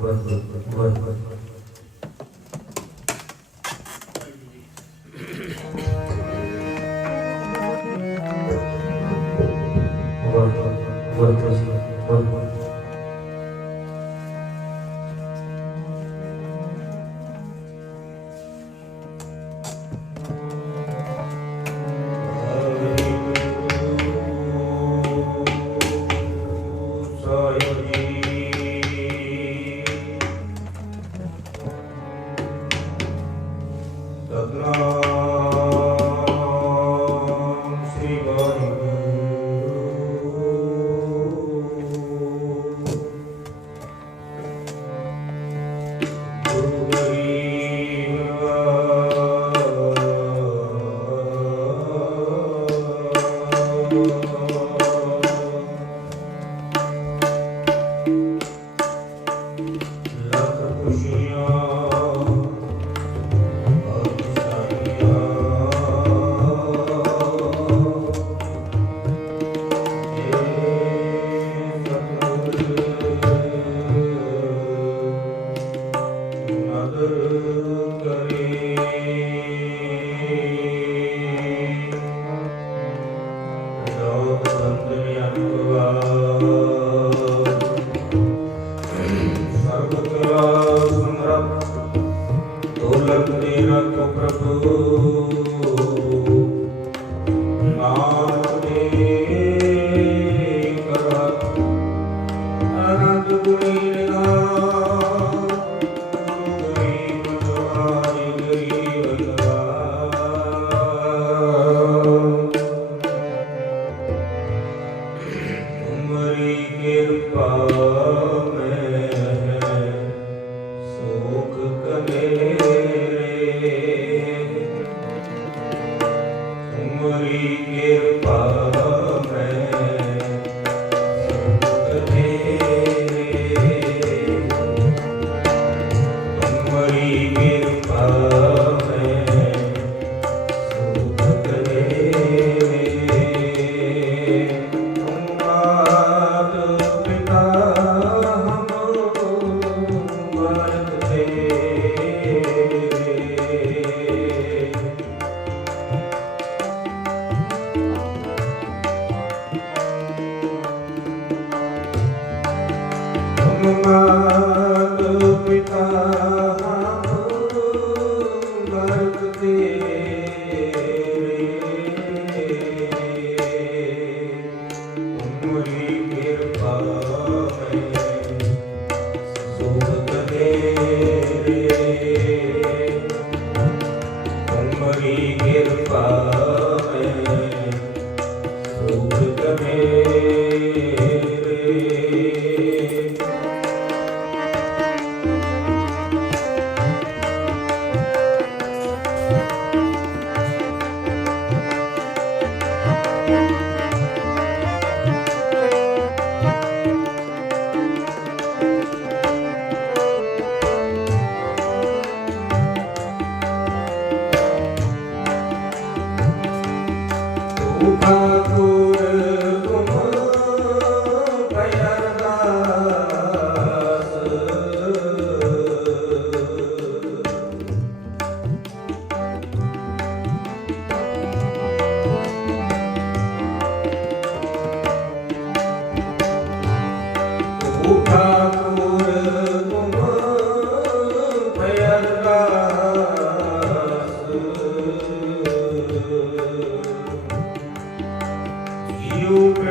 Gracias. ਮਾਤ ਪਿਤਾ you.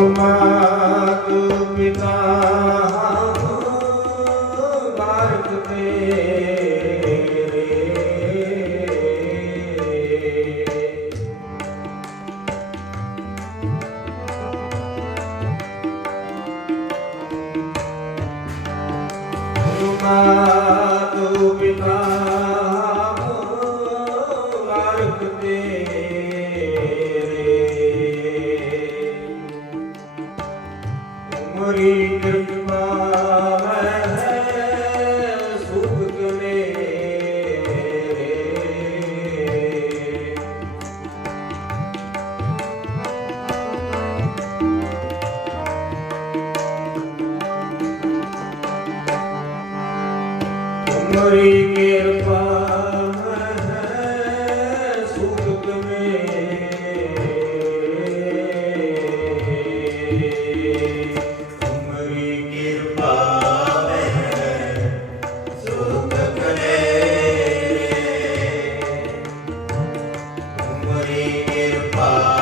Oh, my. ਉਮਰੀ ਕਿਰਪਾ ਹੈ ਕਿਰਪਾ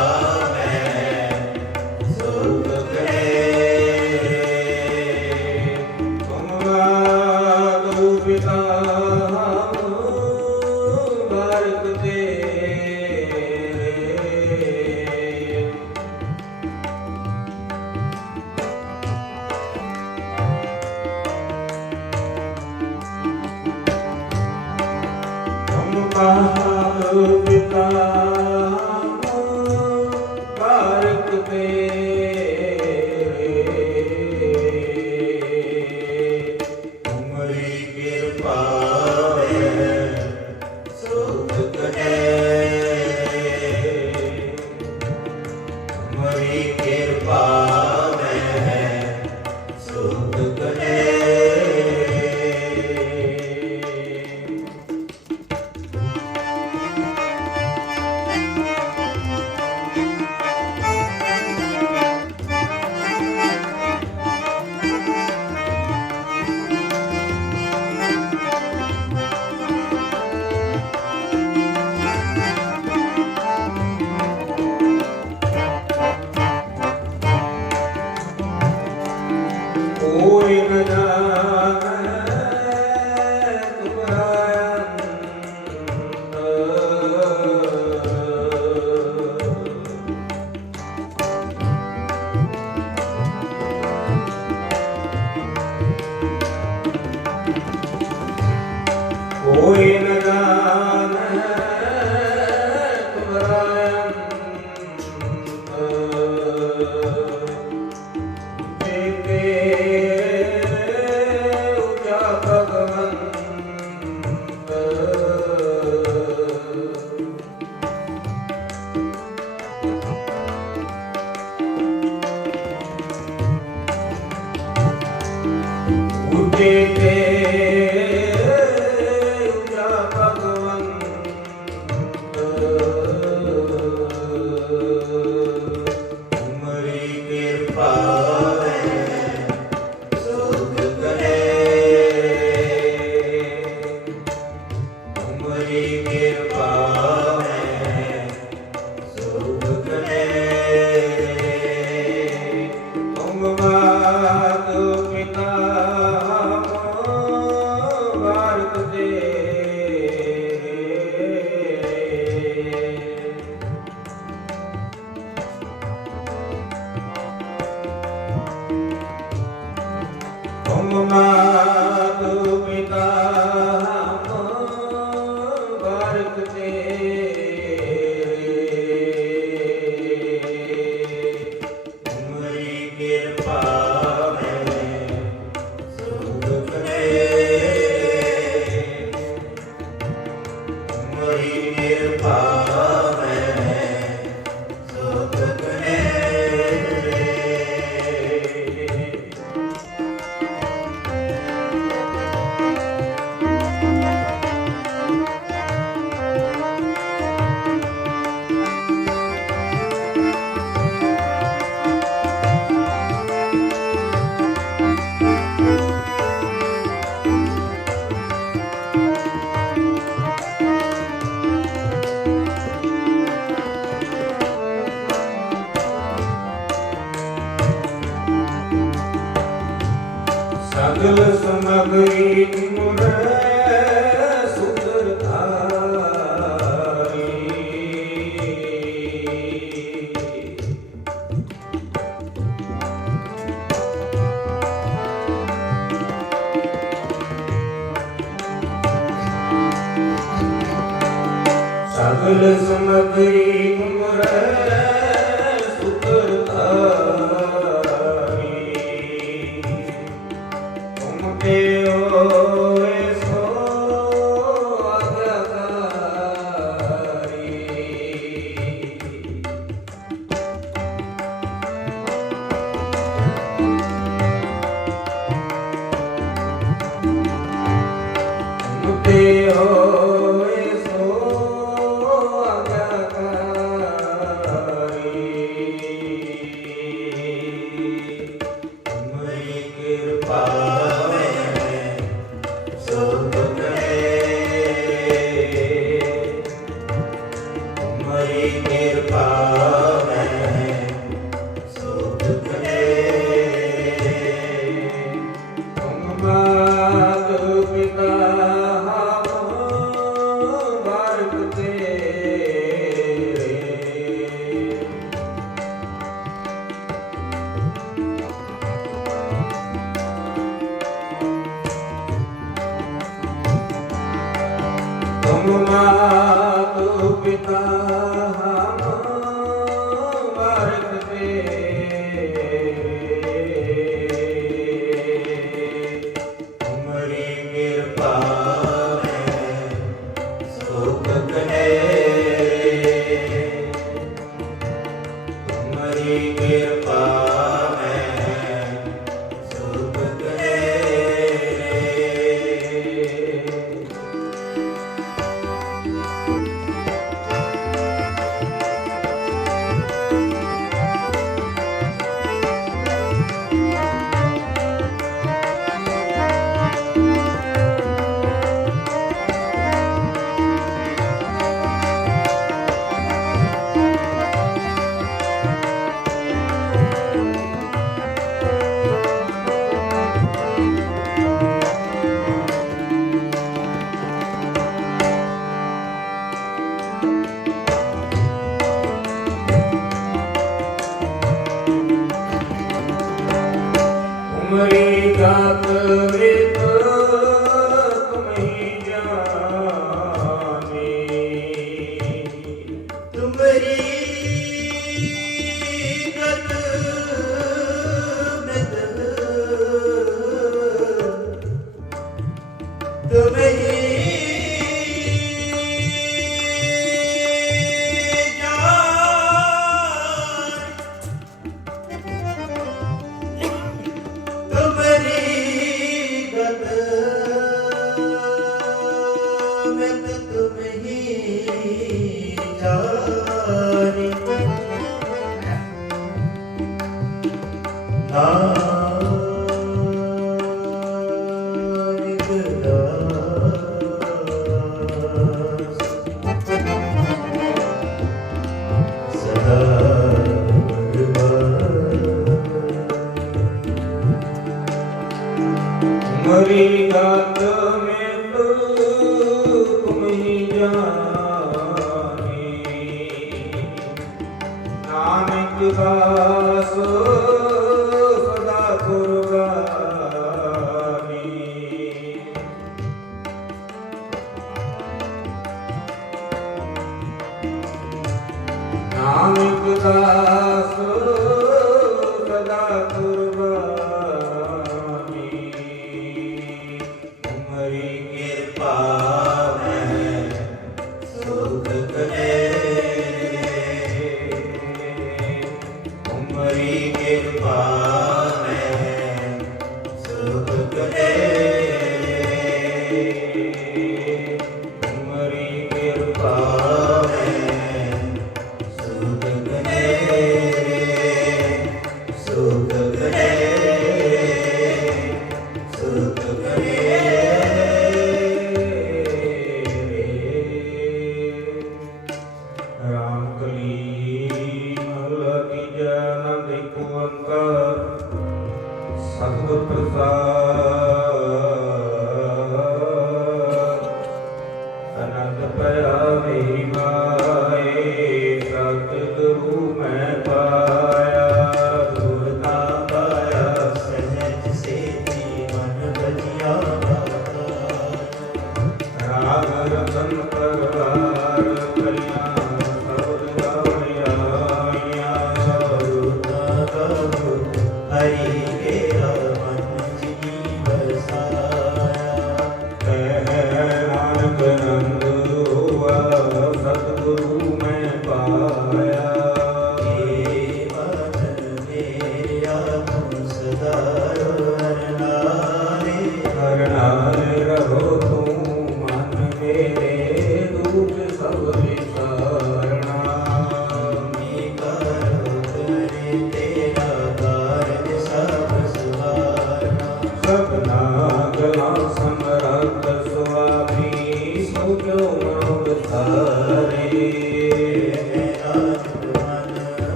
de ਸਗਲ ਸਮਗਰੀ ਤੁਮਰੇ ਮਾਤੁ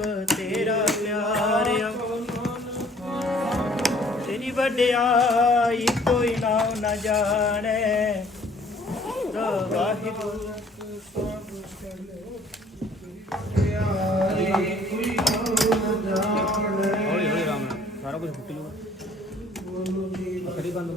ਸਭ ਤੇਰਾ ਪਿਆਰਿਆ। ਤੇਰੀ ਵਡਿਆਈ ਕੋਈ ਨਾਮ ਨਾ ਜਾਣੇ। ਤਾ ਵਾਹਿਗੁਰੂ। ਹੌਲੀ ਹੌਲੀ ਨਾਲ ਸਾਰਾ ਕੁਝ ਫੁੱਟ ਬੰਦ